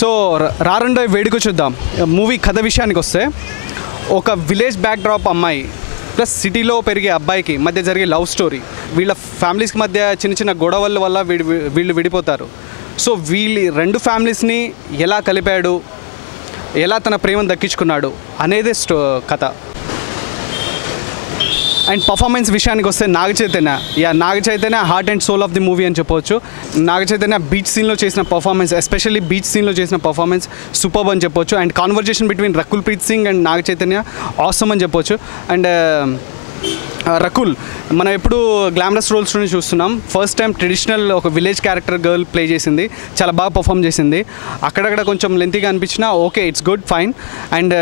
So రారండో వేడుక చూద్దాం. Movie కథ విషయానికి వస్తే, ఒక విలేజ్ బ్యాక్డ్రాప్ అమ్మాయి ప్లస్ సిటీలో పెరిగే అబ్బాయికి మధ్య జరిగే లవ్ స్టోరీ. వీళ్ళ ఫ్యామిలీస్కి మధ్య చిన్న చిన్న గొడవల వల్ల వీళ్ళు విడిపోతారు. సో వీళ్ళు రెండు ఫ్యామిలీస్ని ఎలా కలిపాడు, ఎలా తన ప్రేమను దక్కించుకున్నాడు అనేదే కథ. అండ్ పర్ఫార్మెన్స్ విషయానికి వస్తే Naga Chaitanya heart and soul of the movie అని చెప్పవచ్చు. నాగ చైతన్య బీచ్ సీన్లో చేసిన పర్ఫార్మెన్స్, ఎస్పెషల్లీ బీచ్ సీన్లో చేసిన పర్ఫార్మెన్స్ సూపర్బ్ అని చెప్పొచ్చు. And conversation between Rakul Preet Singh and Naga Chaitanya awesome అని చెప్పొచ్చు. అండ్ రకుల్ మనం ఎప్పుడు గ్లామరస్ రోల్స్లోనే చూస్తున్నాం. ఫస్ట్ టైం ట్రెడిషనల్ ఒక విలేజ్ క్యారెక్టర్ గర్ల్ ప్లే చేసింది, చాలా బాగా పర్ఫామ్ చేసింది. అక్కడక్కడ కొంచెం లెంతీగా అనిపించినా okay, it's good, fine. And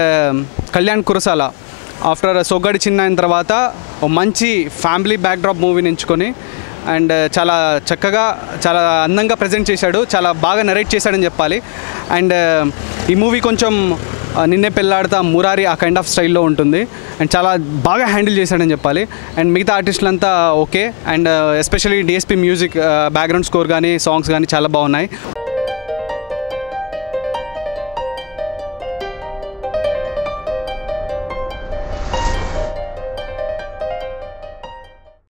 Kalyan Kurasala after Soggade Chinni అయిన తర్వాత మంచి ఫ్యామిలీ బ్యాక్డ్రాప్ మూవీని ఎంచుకొని అండ్ చాలా చక్కగా చాలా అందంగా ప్రజెంట్ చేశాడు, చాలా బాగా నరేట్ చేశాడని చెప్పాలి. అండ్ ఈ మూవీ కొంచెం నిన్నే పెళ్ళాడతా మురారి ఆ కైండ్ ఆఫ్ స్టైల్లో ఉంటుంది అండ్ చాలా బాగా హ్యాండిల్ చేశాడని చెప్పాలి. అండ్ మిగతా ఆర్టిస్టులంతా okay. And especially DSP music background score కానీ సాంగ్స్ కానీ చాలా బాగున్నాయి.